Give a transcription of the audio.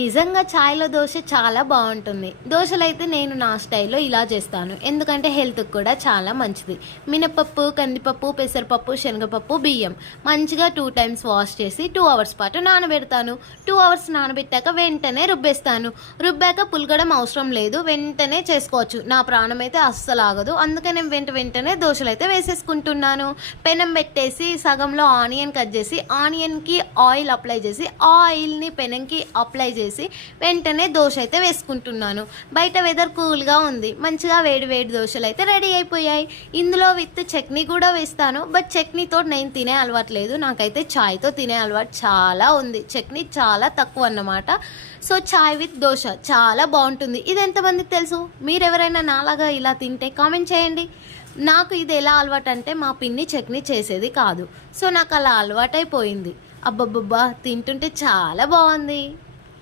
నిజంగా చాయ్‌లో దోస చాలా బావుంటుంది. దోసలైతే నేను నా స్టైల్‌లో ఇలా చేస్తాను. ఎందుకంటే హెల్త్‌కి కూడా చాలా మంచిది. మినపప్పు, కందిపప్పు, పెసరపప్పు, శనగపప్పు, బియ్యం మంచిగా 2 టైమ్స్ వాష్ చేసి 2 అవర్స్ పాటు నానబెడతాను. 2 అవర్స్ నానబెట్టాక వెంటనే రుబ్బేస్తాను. రుబ్బాక పులకడం అవసరం లేదు. వెంటనే చేసుకోవచ్చు. నా ప్రాణం అయితే అస్సలు ఆగదు. అందుకే నేను వెంటనే దోసలైతే వేసేసుకుంటున్నాను. పెనం పెట్టేసి సగంలో ఆనియన్ కట్ చేసి ఆనియన్‌కి ఆయిల్ అప్లై చేసి ఆయిల్‌ని పెనంకి అప్లై చేసి వెంటనే దోశ అయితే వేసుకుంటున్నాను. బయట వెదర్ కూల్గా ఉంది. మంచిగా వేడి వేడి దోశలు అయితే రెడీ అయిపోయాయి. ఇందులో విత్ చట్నీ కూడా వేస్తాను. బట్ చట్నీతో నేను తినే అలవాటు లేదు. నాకైతే చాయ్తో తినే అలవాటు చాలా ఉంది. చట్నీ చాలా తక్కువ అన్నమాట. సో చాయ్ విత్ దోశ చాలా బాగుంటుంది. ఇది ఎంతమందికి తెలుసు? మీరెవరైనా నాలాగా ఇలా తింటే కామెంట్ చేయండి. నాకు ఇది ఎలా అలవాటు అంటే మా పిన్ని చట్నీ చేసేది కాదు. సో నాకు అలా అలవాటైపోయింది. అబ్బబ్బబ్బా! తింటుంటే చాలా బాగుంది.